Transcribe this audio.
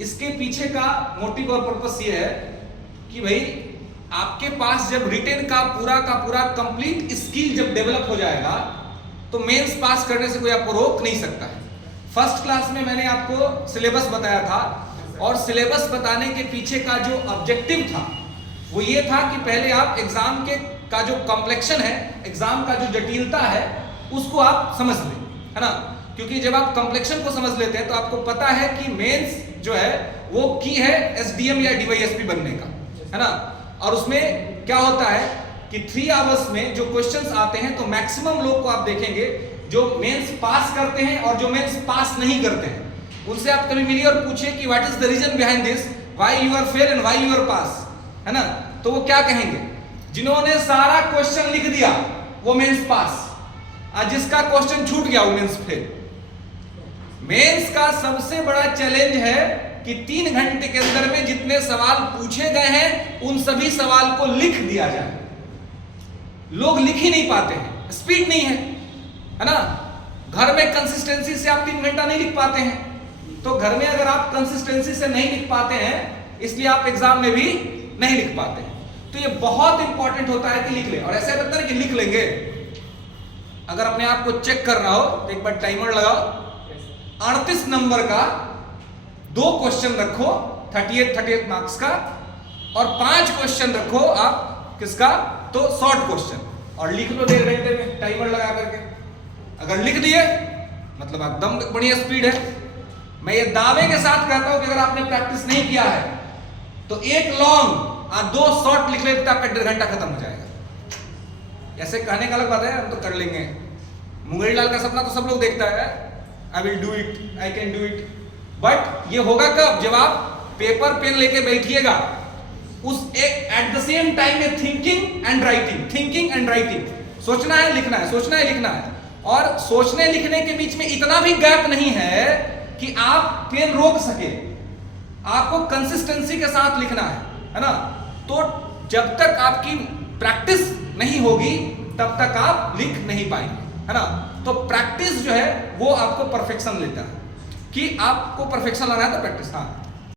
इसके पीछे का मोटिव और पर्पस ये है कि भाई आपके पास जब रिटेन का पूरा कंप्लीट स्किल जब डेवलप हो जाएगा तो मेंस पास करने से कोई आपको रोक नहीं सकता है। फर्स्ट क्लास में मैंने आपको सिलेबस बताया था और सिलेबस बताने के पीछे का जो ऑब्जेक्टिव था वो ये था कि पहले आप एग्जाम के का जो कॉम्प्लेक्शन है, एग्जाम का जो जटिलता है उसको आप समझ लें, है ना। क्योंकि जब आप कॉम्प्लेक्शन को समझ लेते हैं तो आपको पता है कि मेंस जो है वो की है एसडीएम या डीवाईएसपी बनने का, है ना। और उसमें क्या होता है कि 3 आवर्स में जो क्वेश्चंस आते हैं तो मैक्सिमम लोग को आप देखेंगे जो मेंस पास करते हैं और जो मेंस पास नहीं करते हैं, उनसे आप कभी मिलिए और पूछिए कि what is the reason behind this, why you are fail and why you are pass, है ना। तो वो क्या कहेंगे, जिन्होंने सारा क्वेश्चन लिख दिया वो मेंस पास, और जिसका क्वेश्चन छूट गया वो मेंस फेल। मेंस का सबसे बड़ा चैलेंज है कि 3 घंटे के अंदर में जितने सवाल पूछे गए हैं उन सभी सवाल को लिख दिया जाए। लोग लिख ही नहीं पाते हैं, स्पीड नहीं है ना। घर में कंसिस्टेंसी से आप 3 घंटा नहीं लिख पाते हैं, तो घर में अगर आप कंसिस्टेंसी से नहीं लिख पाते हैं इसलिए आप एग्जाम में भी नहीं लिख पाते हैं। तो ये बहुत इंपॉर्टेंट होता है कि लिख लें। और ऐसा करता है कि लिख लेंगे, अगर अपने आप को चेक करना हो तो एक बार टाइमर लगाओ, 38 नंबर का 2 क्वेश्चन रखो 38 मार्क्स का, और 5 क्वेश्चन रखो आप किसका, तो शॉर्ट क्वेश्चन, और लिख लो 1.5 घंटे में टाइमर लगा करके। अगर लिख दिए मतलब एकदम बढ़िया स्पीड है। मैं ये दावे के साथ कहता हूं कि अगर आपने प्रैक्टिस नहीं किया है तो 1 लॉन्ग और 2 शॉर्ट लिख लेते तो आपका 1.5 घंटा खत्म हो जाएगा। ऐसे कहने का अलग बात है, हम तो कर लेंगे। मुंगेरी लाल का सपना तो सब लोग देखता है, I will do it, I can do it. But ये होगा कब, जब आप पेपर पेन लेके बैठिएगा, उस एक एट द सेम टाइम में थिंकिंग एंड राइटिंग, सोचना है लिखना है, सोचना है लिखना है। और सोचने लिखने के बीच में इतना भी गैप नहीं है कि आप पेन रोक सके, आपको कंसिस्टेंसी के साथ लिखना है ना। तो जब तक आपकी प्रैक्टिस नहीं होगी तब तक आप लिख नहीं पाएंगे, है ना। तो प्रैक्टिस जो है वो आपको परफेक्शन लेता है, कि आपको परफेक्शन लाना है तो प्रैक्टिस। हाँ